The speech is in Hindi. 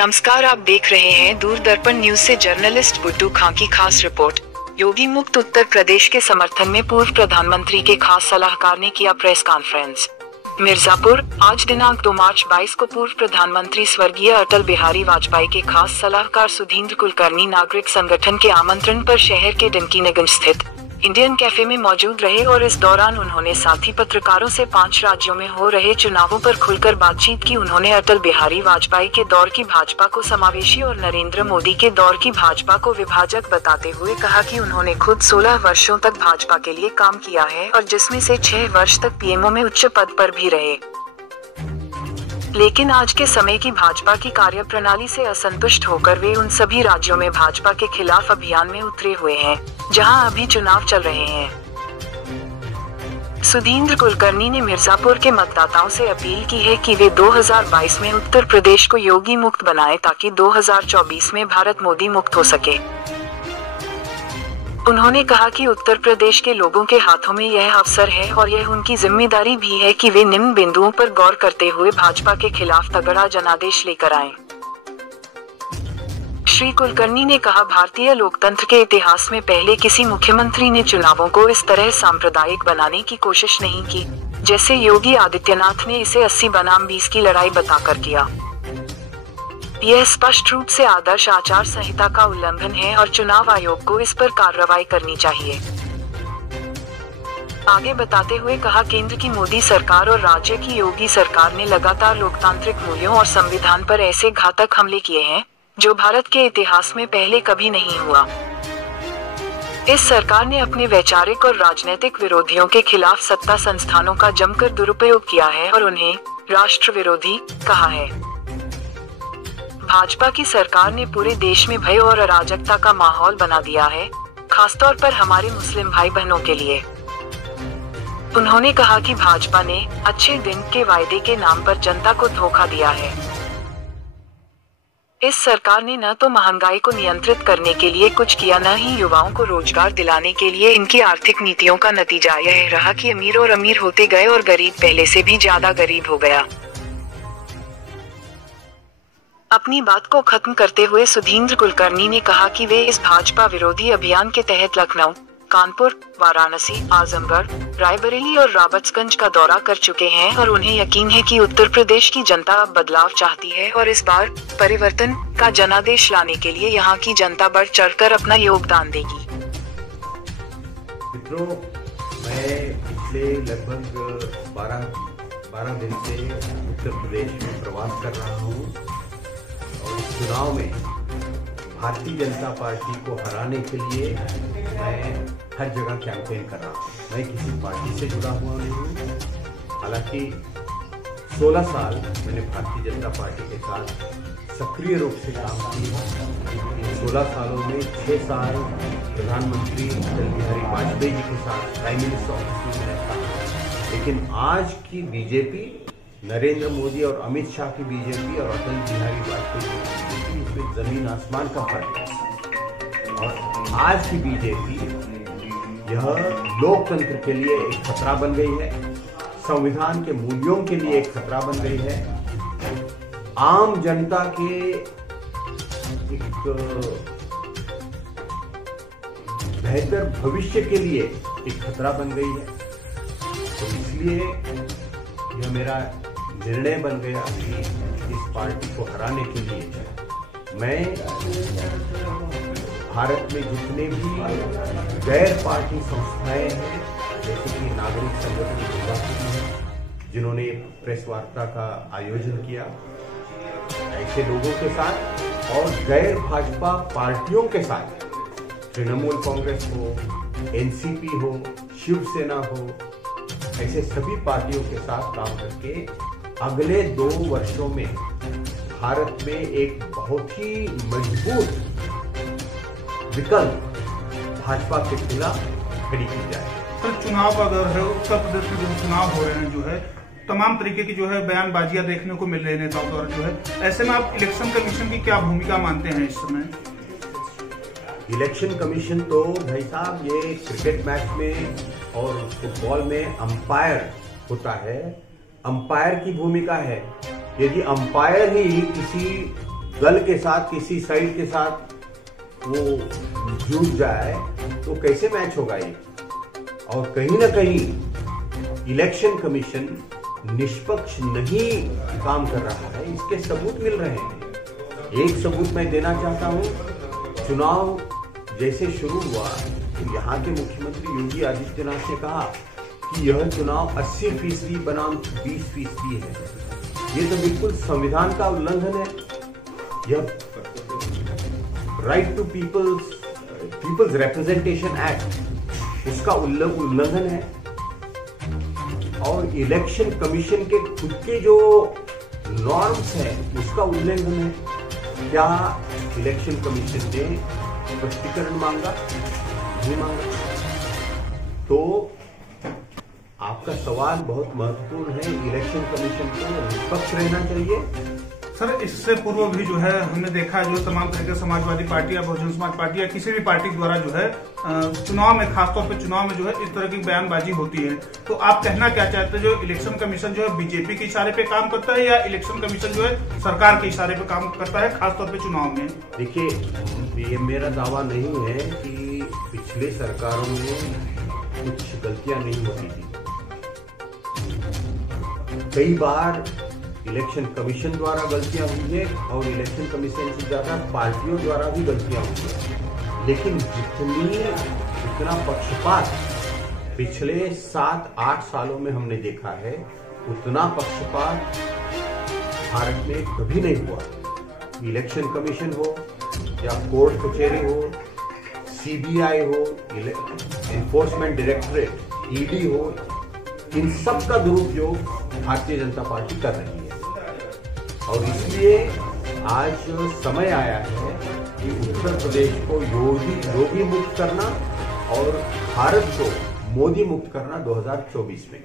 नमस्कार, आप देख रहे हैं दूरदर्पण न्यूज से जर्नलिस्ट गुड्डू खां की खास रिपोर्ट। योगी मुक्त उत्तर प्रदेश के समर्थन में पूर्व प्रधानमंत्री के खास सलाहकार ने किया प्रेस कॉन्फ्रेंस। मिर्जापुर, आज दिनांक 2 मार्च 22 को पूर्व प्रधानमंत्री स्वर्गीय अटल बिहारी वाजपेयी के खास सलाहकार सुधींद्र कुलकर्णी नागरिक संगठन के आमंत्रण पर शहर के डंकीनगंज स्थित इंडियन कैफे में मौजूद रहे और इस दौरान उन्होंने साथी पत्रकारों से 5 राज्यों में हो रहे चुनावों पर खुलकर बातचीत की। उन्होंने अटल बिहारी वाजपेयी के दौर की भाजपा को समावेशी और नरेंद्र मोदी के दौर की भाजपा को विभाजक बताते हुए कहा कि उन्होंने खुद 16 वर्षों तक भाजपा के लिए काम किया है और जिसमें से 6 वर्ष तक पीएमओ में उच्च पद पर भी रहे, लेकिन आज के समय की भाजपा की कार्यप्रणाली से असंतुष्ट होकर वे उन सभी राज्यों में भाजपा के खिलाफ अभियान में उतरे हुए हैं जहां अभी चुनाव चल रहे हैं। सुधींद्र कुलकर्णी ने मिर्जापुर के मतदाताओं से अपील की है कि वे 2022 में उत्तर प्रदेश को योगी मुक्त बनाएं ताकि 2024 में भारत मोदी मुक्त हो सके। उन्होंने कहा कि उत्तर प्रदेश के लोगों के हाथों में यह अवसर है और यह उनकी जिम्मेदारी भी है कि वे निम्न बिंदुओं पर गौर करते हुए भाजपा के खिलाफ तगड़ा जनादेश लेकर आएं। श्री कुलकर्णी ने कहा, भारतीय लोकतंत्र के इतिहास में पहले किसी मुख्यमंत्री ने चुनावों को इस तरह सांप्रदायिक बनाने की कोशिश नहीं की जैसे योगी आदित्यनाथ ने इसे 80 बनाम 20 की लड़ाई बताकर किया। यह स्पष्ट रूप से आदर्श आचार संहिता का उल्लंघन है और चुनाव आयोग को इस पर कार्रवाई करनी चाहिए। आगे बताते हुए कहा, केंद्र की मोदी सरकार और राज्य की योगी सरकार ने लगातार लोकतांत्रिक मूल्यों और संविधान पर ऐसे घातक हमले किए हैं जो भारत के इतिहास में पहले कभी नहीं हुआ। इस सरकार ने अपने वैचारिक और राजनीतिक विरोधियों के खिलाफ सत्ता संस्थानों का जमकर दुरुपयोग किया है और उन्हें राष्ट्र विरोधी कहा है। भाजपा की सरकार ने पूरे देश में भय और अराजकता का माहौल बना दिया है, खासतौर पर हमारे मुस्लिम भाई बहनों के लिए। उन्होंने कहा कि भाजपा ने अच्छे दिन के वायदे के नाम पर जनता को धोखा दिया है। इस सरकार ने न तो महंगाई को नियंत्रित करने के लिए कुछ किया, न ही युवाओं को रोजगार दिलाने के लिए। इनकी आर्थिक नीतियों का नतीजा यह रहा कि अमीर और अमीर होते गए और गरीब पहले से भी ज्यादा गरीब हो गया। अपनी बात को खत्म करते हुए सुधींद्र कुलकर्णी ने कहा कि वे इस भाजपा विरोधी अभियान के तहत लखनऊ, कानपुर, वाराणसी, आजमगढ़, रायबरेली और राबर्ट्सगंज का दौरा कर चुके हैं और उन्हें यकीन है कि उत्तर प्रदेश की जनता अब बदलाव चाहती है और इस बार परिवर्तन का जनादेश लाने के लिए यहाँ की जनता बढ़ चढ़कर अपना योगदान देगी। मित्रों, मैं पिछले लगभग 12 दिन से उत्तर प्रदेश में प्रवास कर रहा हूँ और इस चुनाव में भारतीय जनता पार्टी को हराने के लिए मैं हर जगह कैंपेन कर रहा हूँ। मैं किसी पार्टी से जुड़ा हुआ नहीं हूँ। हालांकि 16 साल मैंने भारतीय जनता पार्टी के साथ सक्रिय रूप से काम किया। इन 16 सालों में 6 साल प्रधानमंत्री अटल बिहारी वाजपेयी जी के साथ प्राइम मिनिस्टर ऑफिस में रहा। लेकिन आज की बीजेपी, नरेंद्र मोदी और अमित शाह की बीजेपी और अटल बिहारी वाजपेयी की बीजेपी, इसमें जमीन आसमान का फर्क है। और आज की बीजेपी यह लोकतंत्र के लिए एक खतरा बन गई है, संविधान के मूल्यों के लिए एक खतरा बन गई है, आम जनता के एक बेहतर भविष्य के लिए एक खतरा बन गई है। तो इसलिए यह मेरा निर्णय बन गया कि इस पार्टी को हराने के लिए मैं भारत में जितने भी गैर पार्टी संस्थाएं हैं, जैसे कि नागरिक संगठन जिन्होंने प्रेस वार्ता का आयोजन किया, ऐसे लोगों के साथ और गैर भाजपा पार्टियों के साथ, तृणमूल कांग्रेस हो, एनसीपी हो, शिवसेना हो, ऐसे सभी पार्टियों के साथ काम करके अगले 2 वर्षों में भारत में एक बहुत ही मजबूत विकल्प भाजपा के खिलाफ खड़ी की जाए। सर, चुनाव का दौर है, उत्तर प्रदेश में जो चुनाव हो रहे हैं, जो है तमाम तरीके की जो है बयानबाजियां देखने को मिल रही है नेताओं द्वारा, जो है ऐसे में आप इलेक्शन कमीशन की क्या भूमिका मानते हैं इस समय? इलेक्शन कमीशन तो भाई साहब ये क्रिकेट मैच में और फुटबॉल में अंपायर होता है, अंपायर की भूमिका है। यदि अंपायर ही किसी दल के साथ, किसी साइड के साथ वो जुट जाए तो कैसे मैच होगा ये। और कहीं ना कहीं इलेक्शन कमीशन निष्पक्ष नहीं काम कर रहा है, इसके सबूत मिल रहे हैं। एक सबूत मैं देना चाहता हूं, चुनाव जैसे शुरू हुआ तो यहाँ के मुख्यमंत्री योगी आदित्यनाथ ने कहा कि यह चुनाव 80% बनाम 20% है। ये तो बिल्कुल संविधान का उल्लंघन है। यह right to people's representation act, उसका उल्लंघन है। और इलेक्शन कमीशन के खुद के जो नॉर्म्स है उसका उल्लंघन है। क्या इलेक्शन कमीशन ने स्पष्टीकरण मांगा? नहीं मांगा। तो आपका सवाल बहुत महत्वपूर्ण है। इलेक्शन कमीशन को निष्पक्ष रहना चाहिए। सर, इससे पूर्व भी जो है हमने देखा जो तमाम तरह के समाजवादी पार्टी या बहुजन समाज पार्टी या किसी भी पार्टी द्वारा जो है चुनाव में, खासतौर पे चुनाव में जो है इस तरह की बयानबाजी होती है। तो आप कहना क्या चाहते हैं, जो इलेक्शन कमीशन जो है बीजेपी के इशारे पे काम करता है या इलेक्शन कमीशन जो है सरकार के इशारे पे काम करता है, खासतौर पे चुनाव में? देखिए, ये मेरा दावा नहीं है कि पिछले सरकारों में कुछ गलतियां नहीं होती थी। कई बार इलेक्शन कमीशन द्वारा गलतियां हुई है और इलेक्शन कमीशन से ज्यादा पार्टियों द्वारा भी गलतियां हुई है। लेकिन जितना पक्षपात पिछले 7-8 सालों में हमने देखा है, उतना पक्षपात भारत में कभी नहीं हुआ। इलेक्शन कमीशन हो या कोर्ट कचहरी हो, सीबीआई हो, एनफोर्समेंट डायरेक्टरेट, ईडी हो, इन सब का दुरुपयोग भारतीय जनता पार्टी कर रही है। और इसलिए आज समय आया है कि उत्तर प्रदेश को योगी मुक्त करना और भारत को मोदी मुक्त करना 2024 में।